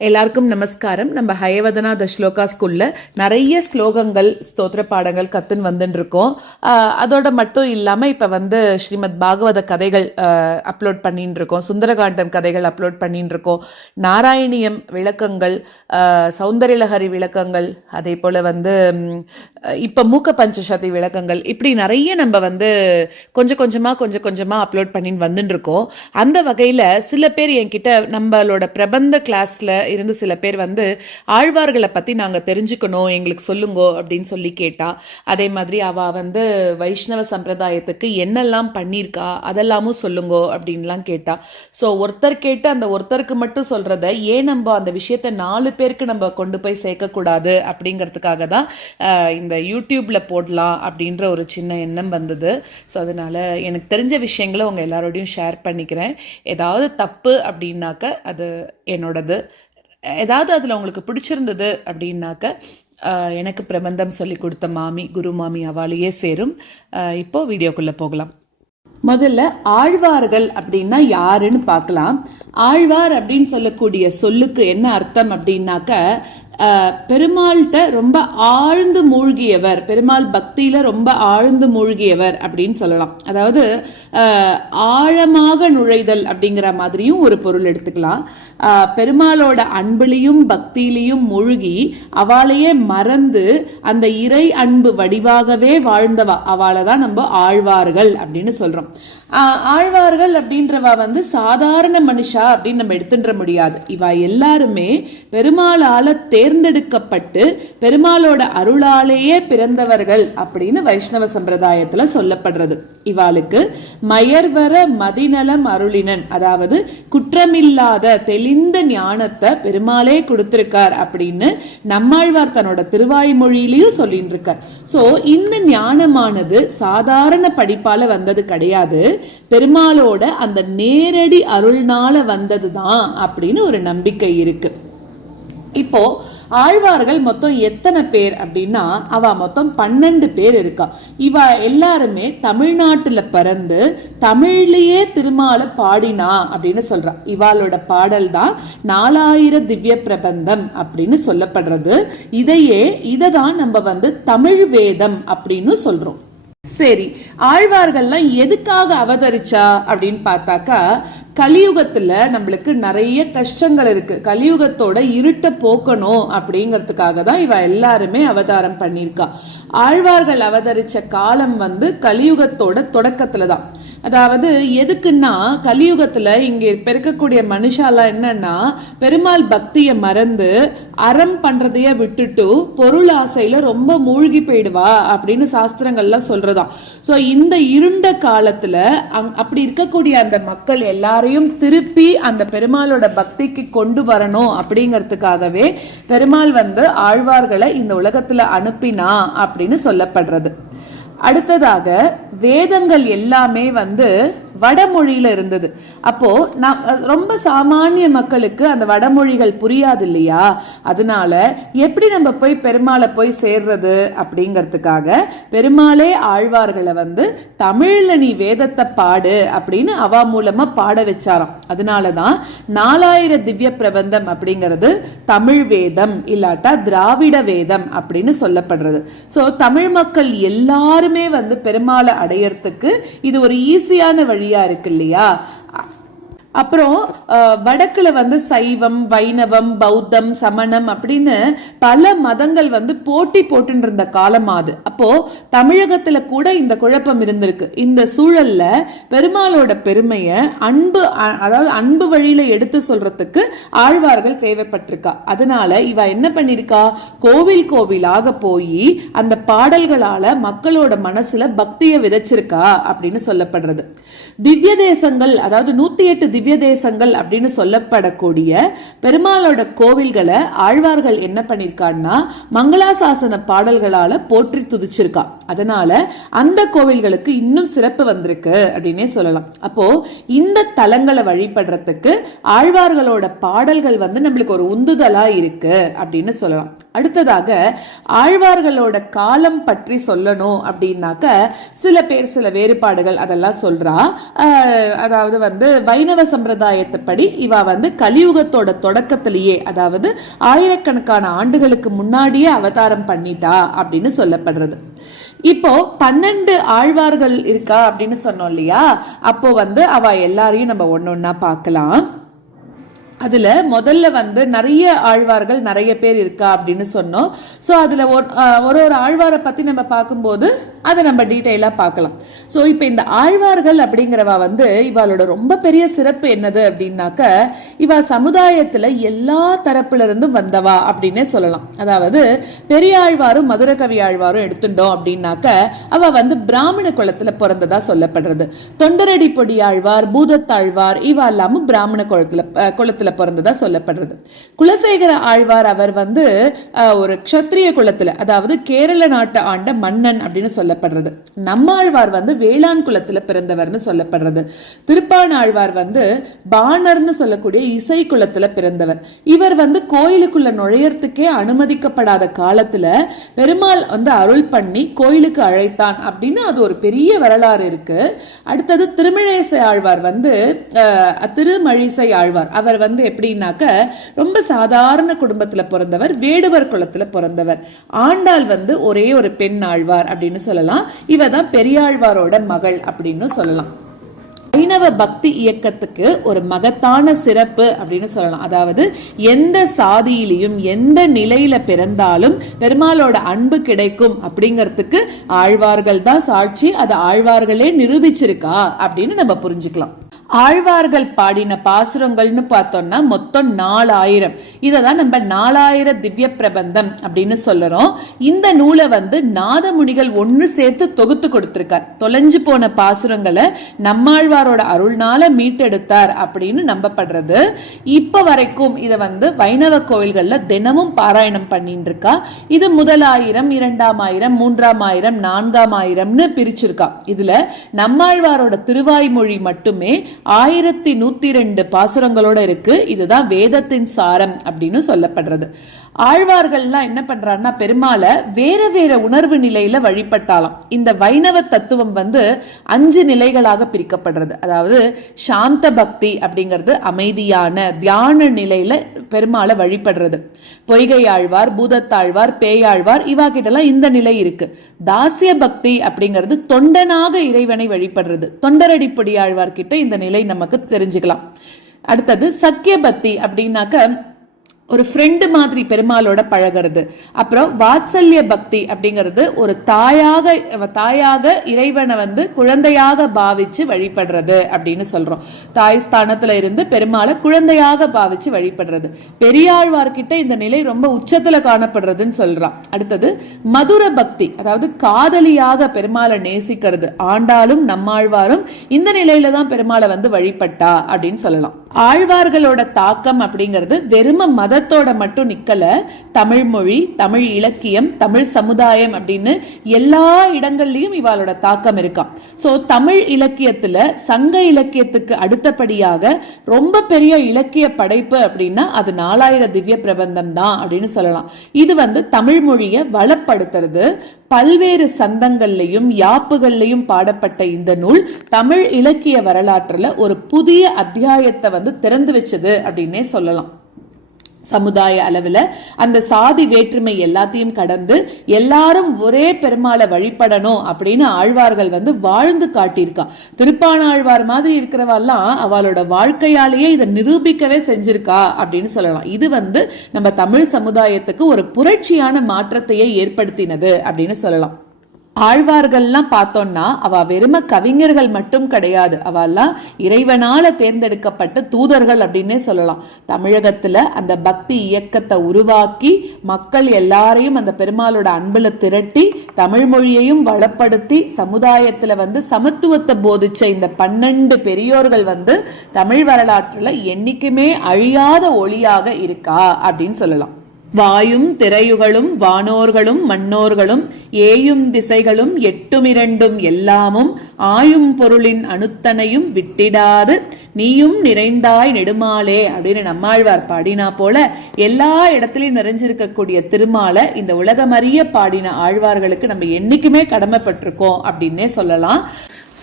எல்லாருக்கும் நமஸ்காரம். நம்ம ஹயவதனா தஷ்லோகா ஸ்கூலில் நிறைய ஸ்லோகங்கள் ஸ்தோத்திர பாடங்கள் கற்றுன்னு வந்துட்டு இருக்கோம். அதோட மட்டும் இல்லாமல் இப்போ ஸ்ரீமத் பாகவத கதைகள் அப்லோட் பண்ணின்னு இருக்கோம், சுந்தரகாண்டம் கதைகள் அப்லோட் பண்ணின்னு இருக்கோம், நாராயணியம் விளக்கங்கள், சௌந்தர்யலஹரி விளக்கங்கள், அதே போல் இப்போ மூக்க பஞ்சசதி விளக்கங்கள், இப்படி நிறைய நம்ம கொஞ்சம் கொஞ்சமாக அப்லோட் பண்ணின்னு வந்துட்டு இருக்கோம். அந்த வகையில் சில பேர் என்கிட்ட நம்மளோட பிரபந்த கிளாஸில் இருந்து சில பேர் ஆழ்வார்களை பற்றி நாங்கள் தெரிஞ்சுக்கணும், எங்களுக்கு சொல்லுங்கோ அப்படின்னு சொல்லி கேட்டா. அதே மாதிரி அவள் வைஷ்ணவ சம்பிரதாயத்துக்கு என்னெல்லாம் பண்ணியிருக்கா அதெல்லாமும் சொல்லுங்கோ அப்படின்லாம் கேட்டா. ஸோ ஒருத்தர் கேட்டு அந்த ஒருத்தருக்கு மட்டும் சொல்கிறத ஏன் நம்ம அந்த விஷயத்தை 4 பேருக்கு நம்ம கொண்டு போய் சேர்க்கக்கூடாது அப்படிங்கிறதுக்காக தான் இந்த யூடியூப்ல போடலாம் அப்படின்ற ஒரு சின்ன எண்ணம் வந்தது. ஸோ அதனால எனக்கு தெரிஞ்ச விஷயங்களை உங்கள் எல்லாரோடையும் ஷேர் பண்ணிக்கிறேன். ஏதாவது தப்பு அப்படின்னாக்க அது என்னோடது, ஏதாவது அதில் உங்களுக்கு பிடிச்சிருந்தது அப்படின்னாக்க எனக்கு பிரபந்தம் சொல்லி கொடுத்த மாமி, குரு மாமி அவாலேயே சேரும். இப்போ வீடியோக்குள்ளே போகலாம். முதல்ல ஆழ்வார்கள் அப்படின்னா யாருன்னு பார்க்கலாம். ஆழ்வார் அப்படின்னு சொல்லக்கூடிய சொல்லுக்கு என்ன அர்த்தம் அப்படின்னாக்க, பெருமாள்கிட்ட ரொம்ப ஆழ்ந்து மூழ்கியவர், பெருமாள் பக்தியில ரொம்ப ஆழ்ந்து மூழ்கியவர் அப்படின்னு சொல்லலாம். அதாவது ஆழமாக நுழைதல் அப்படிங்கிற மாதிரியும் ஒரு பொருள் எடுத்துக்கலாம். பெருமாளோட அன்பிலையும் பக்தியிலையும் மூழ்கி அவளையே மறந்து அந்த இறை அன்பு வடிவாகவே வாழ்ந்தவா, அவளை தான் நம்ம ஆழ்வார்கள் அப்படின்னு சொல்றோம். ஆழ்வார்கள் அப்படின்றவா சாதாரண மனுஷா அப்படின்னு நம்ம எடுத்துன்ற முடியாது. இவா எல்லாருமே பெருமாளால தேர்ந்தெடுக்கப்பட்டு பெருமாளோட அருளாலேயே பிறந்தவர்கள் அப்படின்னு வைஷ்ணவ சம்பிரதாயத்துல சொல்லப்படுறது. இவாளுக்கு மயர்வர மதிநலம் அருளினன், அதாவது குற்றமில்லாத தெளிந்த ஞானத்தை பெருமாளே கொடுத்திருக்கார் அப்படின்னு நம்மாழ்வார் தன்னோட திருவாய்மொழியிலையும் சொல்லிட்டு இருக்கார். சோ இந்த ஞானமானது சாதாரண படிப்பால வந்தது கிடையாது, பெருமாளோட அந்த நேரடி அருள்னால வந்ததுதான் அப்படின்னு ஒரு நம்பிக்கை இருக்கு. இப்போ ஆழ்வார்கள் மொத்தம் எத்தனை பேர் அப்படின்னா, அவ மொத்தம் 12 பேர் இருக்கா. இவ எல்லாருமே தமிழ்நாட்டுல பிறந்து தமிழ்லயே திருமால பாடினா அப்படின்னு சொல்றா. இவாளோட பாடல் தான் 4000 திவ்ய பிரபந்தம் அப்படின்னு சொல்லப்படுறது. இதை தான் நம்ம தமிழ் வேதம் அப்படின்னு சொல்றோம். சரி, ஆழ்வார்கள்லாம் எதுக்காக அவதரிச்சா அப்படின்னு பார்த்தாக்கா, கலியுகத்துல நம்மளுக்கு நிறைய கஷ்டங்கள் இருக்கு, கலியுகத்தோட இருட்ட போக்கணும் அப்படிங்கிறதுக்காக தான் இவ எல்லாருமே அவதாரம் பண்ணியிருக்கா. ஆழ்வார்கள் அவதரிச்ச காலம் கலியுகத்தோட தொடக்கத்துல தான். அதாவது எதுக்குன்னா, கலியுகத்துல இங்க இருக்கக்கூடிய மனுஷாலாம் என்னன்னா பெருமாள் பக்தியை மறந்து அறம் பண்றதைய விட்டுட்டு பொருள் ஆசையில ரொம்ப மூழ்கி போயிடுவா அப்படின்னு சாஸ்திரங்கள்லாம் சொல்றதாம். சோ இந்த இருண்ட காலத்துல அப்படி இருக்கக்கூடிய அந்த மக்கள் எல்லாரையும் திருப்பி அந்த பெருமாளோட பக்திக்கு கொண்டு வரணும் அப்படிங்கிறதுக்காகவே பெருமாள் ஆழ்வார்களை இந்த உலகத்துல அனுப்பினா அப்படின்னு சொல்லப்படுறது. அடுத்ததாக வேதங்கள் எல்லாமே வடமொழியில இருந்தது. அப்போ ரொம்ப சாமானிய மக்களுக்கு அந்த வடமொழிகள் புரியாது இல்லையா, அதனால எப்படி நம்ம போய் பெருமாளை போய் சேர்றது அப்படிங்கிறதுக்காக பெருமாளே ஆழ்வார்களை தமிழ்ல நீ வேதத்தை பாடு அப்படின்னு அவ மூலமா பாட வச்சாராம். அதனாலதான் 4000 திவ்ய பிரபந்தம் அப்படிங்கிறது தமிழ் வேதம் இல்லாட்டா திராவிட வேதம் அப்படின்னு சொல்லப்படுறது. சோ தமிழ் மக்கள் எல்லாருமே பெருமாளை அடையறதுக்கு இது ஒரு ஈஸியான வழியா இருக்கு இல்லையா. அப்புறம் வடக்குல சைவம், வைணவம், பௌத்தம், சமணம் அப்படின்னு பல மதங்கள் போட்டி போட்டு இருந்த காலம் அது. அப்போ தமிழகத்துல கூட இந்த குழப்பம் இருந்திருக்கு. இந்த சூழல்ல பெருமாளோட பெருமைய அதாவது அன்பு வழியில எடுத்து சொல்றதுக்கு ஆழ்வார்கள் தேவைப்பட்டிருக்கா. அதனால இவ என்ன பண்ணிருக்கா, கோவிலாக போய் அந்த பாடல்களால மக்களோட மனசுல பக்தியை விதைச்சிருக்கா அப்படின்னு சொல்லப்படுறது. திவ்ய தேசங்கள், அதாவது 108 திவ்ய தேசங்கள் அப்படின்னு சொல்லப்படக்கூடிய பெருமாளோட கோவில்களை ஆழ்வார்கள் என்ன பண்ணிருக்கான்னா மங்களாசாசன பாடல்களால போற்றி துதிச்சிருக்கா. அதனால அந்த கோவில்களுக்கு இன்னும் சிறப்பு வந்திருக்கு அப்படின்னே சொல்லலாம். அப்போ இந்த தலங்களை வழிபடுறதுக்கு ஆழ்வார்களோட பாடல்கள் நம்மளுக்கு ஒரு உந்துதலா இருக்கு அப்படின்னு சொல்லலாம். அடுத்ததாக ஆழ்வார்களோட காலம் பற்றி சொல்லணும் அப்படின்னாக்க சில பேர் சில வேறுபாடுகள் அதெல்லாம் சொல்றா. அதாவது வைணவ சம்பிரதாயத்தைப்படி இவ வந்து கலியுகத்தோட தொடக்கத்திலேயே, அதாவது ஆயிரக்கணக்கான ஆண்டுகளுக்கு முன்னாடியே அவதாரம் பண்ணிட்டா அப்படின்னு சொல்லப்படுறது. இப்போ 12 ஆழ்வார்கள் இருக்கா அப்படின்னு சொன்னோம் இல்லையா? அப்போ வந்து அவ எல்லாரையும் நம்ம ஒன்னொன்னா பார்க்கலாம். அதுல முதல்ல வந்து நிறைய ஆழ்வார்கள் நிறைய பேர் இருக்கா அப்படின்னு சொன்னோம். ஸோ அதுல ஒரு ஆழ்வாரை பத்தி நம்ம பார்க்கும்போது அதை நம்ம டீட்டெயிலா பார்க்கலாம். ஸோ இப்போ இந்த ஆழ்வார்கள் அப்படிங்கிறவா வந்து இவாளோட ரொம்ப பெரிய சிறப்பு என்னது அப்படின்னாக்க, இவா சமுதாயத்துல எல்லா தரப்புல இருந்தும் வந்தவா அப்படின்னே சொல்லலாம். அதாவது பெரிய ஆழ்வாரும் மதுரை கவி ஆழ்வாரும் எடுத்துட்டோம் அப்படின்னாக்க அவ வந்து பிராமண குலத்துல பிறந்ததா சொல்லப்படுறது. தொண்டரடி பொடி ஆழ்வார், பூதத்தாழ்வார் இவா எல்லாமும் பிராமண குலத்துல பிறந்ததா சொல்லப்படுறது. குலசேகர ஆழ்வார் அவர் வந்து ஒரு க்ஷத்ரிய குலத்துல, அதாவது கேரள நாட்டு ஆண்ட மன்னன் அப்படின்னு சொல்லப்படுறது. நம்மாழ்வார் வந்து வேளாண் குலத்துல பிறந்தவர்னு சொல்லப்படுறது. திருப்பான ஆழ்வார் வந்து பாணர்னு சொல்லக்கூடிய இசை குலத்துல பிறந்தவர். இவர் வந்து கோயிலுக்குள்ள நுழையறதுக்கே அனுமதிக்கப்படாத காலத்துல பெருமாள் வந்து அருள் பண்ணி கோயிலுக்கு அழைத்தான் அப்படின்னு அது ஒரு பெரிய வரலாறு இருக்கு. அடுத்தது திருமழிசை ஆழ்வார் வந்து திருமழிசை ஆழ்வார் அவர் வந்து எப்படின்னாக்க ரொம்ப சாதாரண குடும்பத்துல பிறந்தவர், வேடுவர் குலத்துல பிறந்தவர். ஆண்டாள் வந்து ஒரே ஒரு பெண் ஆழ்வார் அப்படின்னு சொல்லலாம். இவ தான் பெரியாழ்வாரோட மகள் அப்படின்னு சொல்லலாம். வைணவ பக்தி இயக்கத்துக்கு ஒரு மகத்தான சிறப்பு அப்படின்னு சொல்லலாம். அதாவது எந்த சாதியிலையும் எந்த நிலையில பிறந்தாலும் பெருமாளோட அன்பு கிடைக்கும் அப்படிங்கிறதுக்கு ஆழ்வார்கள் தான் சாட்சி. அது ஆழ்வார்களே நிரூபிச்சிருக்கா அப்படின்னு நம்ம புரிஞ்சுக்கலாம். ஆழ்வார்கள் பாடின பாசுரங்கள்னு பார்த்தோம்னா மொத்தம் 4000. இததான் நம்ம 4000 திவ்ய பிரபந்தம் அப்படின்னு சொல்லுறோம். இந்த நூலை வந்து நாதமுனிகள் ஒன்று சேர்த்து தொகுத்து கொடுத்திருக்கார். தொலைஞ்சு போன பாசுரங்களை நம்மாழ்வாரோட அருள்னால மீட்டெடுத்தார் அப்படின்னு நம்பப்படுறது. இப்ப வரைக்கும் இதை வந்து வைணவ கோயில்கள்ல தினமும் பாராயணம் பண்ணிட்டு இருக்கா. இது முதல் 1000, 2ஆம் 1000, 3ஆம் 1000, 4ஆம் 1000ன்னு பிரிச்சிருக்கா. இதுல நம்மாழ்வாரோட திருவாய்மொழி மட்டுமே 1102 பாசுரங்களோட இருக்கு. இதுதான் வேதத்தின் சாரம் அப்படின்னு சொல்லப்படுறது. ஆழ்வார்கள்லாம் என்ன பண்றாருன்னா பெருமாளை வேற வேற உணர்வு நிலையில வழிபட்டாலாம். இந்த வைணவ தத்துவம் வந்து 5 நிலைகளாக பிரிக்கப்படுறது. அதாவது சாந்த பக்தி அப்படிங்கிறது அமைதியான தியான நிலையில பெருமாளை வழிபடுறது. பொய்கை ஆழ்வார், பூதத்தாழ்வார், பேயாழ்வார் இவா கிட்டலாம் இந்த நிலை இருக்கு. தாசிய பக்தி அப்படிங்கிறது தொண்டனாக இறைவனை வழிபடுறது. தொண்டரடிப்பொடி ஆழ்வார் கிட்ட இந்த நிலை நமக்கு தெரிஞ்சுக்கலாம். அடுத்தது சக்கிய பக்தி அப்படின்னாக்க ஒரு ஃப்ரெண்டு மாதிரி பெருமாளோட பழகிறது. அப்புறம் வாத்சல்ய பக்தி அப்படிங்கிறது ஒரு தாயாக இறைவனை வந்து குழந்தையாக பாவிச்சு வழிபடுறது அப்படின்னு சொல்றோம். தாய் ஸ்தானத்துல இருந்து பெருமாளை குழந்தையாக பாவிச்சு வழிபடுறது. பெரியாழ்வார்கிட்ட இந்த நிலை ரொம்ப உச்சத்துல காணப்படுறதுன்னு சொல்றான். அடுத்தது மதுர பக்தி, அதாவது காதலியாக பெருமாளை நேசிக்கிறது. ஆண்டாளும் நம்மாழ்வாரும் இந்த நிலையில தான் பெருமாளை வந்து வழிபட்டா அப்படின்னு சொல்லலாம். ஆழ்வார்களோட தாக்கம் அப்படிங்கிறது வெறும மதத்தோட மட்டும் நிக்கல. தமிழ் மொழி, தமிழ் இலக்கியம், தமிழ் சமுதாயம் அப்படின்னு எல்லா இடங்கள்லயும் இவாளோட தாக்கம் இருக்காம். சோ தமிழ் இலக்கியத்துல சங்க இலக்கியத்துக்கு அடுத்தபடியாக ரொம்ப பெரிய இலக்கிய படைப்பு அப்படின்னா அது 4000 திவ்ய பிரபந்தம் தான் அப்படின்னு சொல்லலாம். இது வந்து தமிழ் மொழியை வளப்படுத்துறது. பல்வேறு சந்தங்கள்லையும் யாப்புகள்லையும் பாடப்பட்ட இந்த நூல் தமிழ் இலக்கிய வரலாற்றுல ஒரு புதிய அத்தியாயத்தை வந்து திறந்து வச்சது அப்படின்னே சொல்லலாம். சமுதாய அளவில் அந்த சாதி வேற்றுமை எல்லாத்தையும் கடந்து எல்லாரும் ஒரே பெருமாளை வழிபடணும் அப்படின்னு ஆழ்வார்கள் வந்து வாழ்ந்து காட்டியிருக்கா. திருப்பாணாழ்வார் மாதிரி இருக்கிறவெல்லாம் அவளோட வாழ்க்கையாலேயே இதை நிரூபிக்கவே செஞ்சிருக்கா அப்படின்னு சொல்லலாம். இது வந்து நம்ம தமிழ் சமுதாயத்துக்கு ஒரு புரட்சியான மாற்றத்தையே ஏற்படுத்தினது அப்படின்னு சொல்லலாம். ஆழ்வார்கள்லாம் பார்த்தோம்னா அவ வெறும கவிஞர்கள் மட்டும் கிடையாது, அவெல்லாம் இறைவனால தேர்ந்தெடுக்கப்பட்ட தூதர்கள் அப்படின்னே சொல்லலாம். தமிழகத்துல அந்த பக்தி இயக்கத்தை உருவாக்கி மக்கள் எல்லாரையும் அந்த பெருமாளோட அன்புல திரட்டி தமிழ் மொழியையும் வளப்படுத்தி சமுதாயத்துல வந்து சமத்துவத்தை போதிச்ச இந்த 12 பெரியோர்கள் வந்து தமிழ் வரலாற்றுல என்னைக்குமே அழியாத ஒளியாக இருக்கா அப்படின்னு சொல்லலாம். வாயும் திரையுகளும் வானோர்களும் மன்னோர்களும் ஏயும் திசைகளும் எட்டுமிரண்டும் எல்லாமும் ஆயும் பொருளின் அணுத்தனையும் விட்டிடாது நீயும் நிறைந்தாய் நெடுமாலே அப்படின்னு நம்மாழ்வார் பாடினா போல எல்லா இடத்துலயும் நிறைஞ்சிருக்கக்கூடிய திருமாலை இந்த உலகமறிய பாடின ஆழ்வார்களுக்கு நம்ம என்னைக்குமே கடமைப்பட்டிருக்கோம் அப்படின்னே சொல்லலாம்.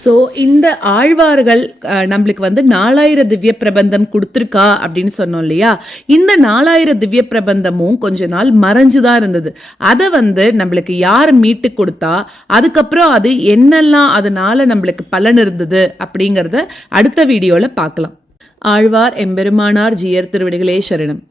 ஸோ இந்த ஆழ்வார்கள் நம்மளுக்கு 4000 திவ்ய பிரபந்தம் கொடுத்துருக்கா அப்படின்னு சொன்னோம் இல்லையா. இந்த 4000 திவ்ய பிரபந்தமும் கொஞ்ச நாள் மறைஞ்சுதான் இருந்தது. அதை நம்மளுக்கு யார் மீட்டு கொடுத்தா, அதுக்கப்புறம் அது என்னெல்லாம் அதனால நம்மளுக்கு பலன் இருந்தது அப்படிங்கிறத அடுத்த வீடியோல பார்க்கலாம். ஆழ்வார் எம்பெருமானார் ஜீயர் திருவடிகளே சரணம்.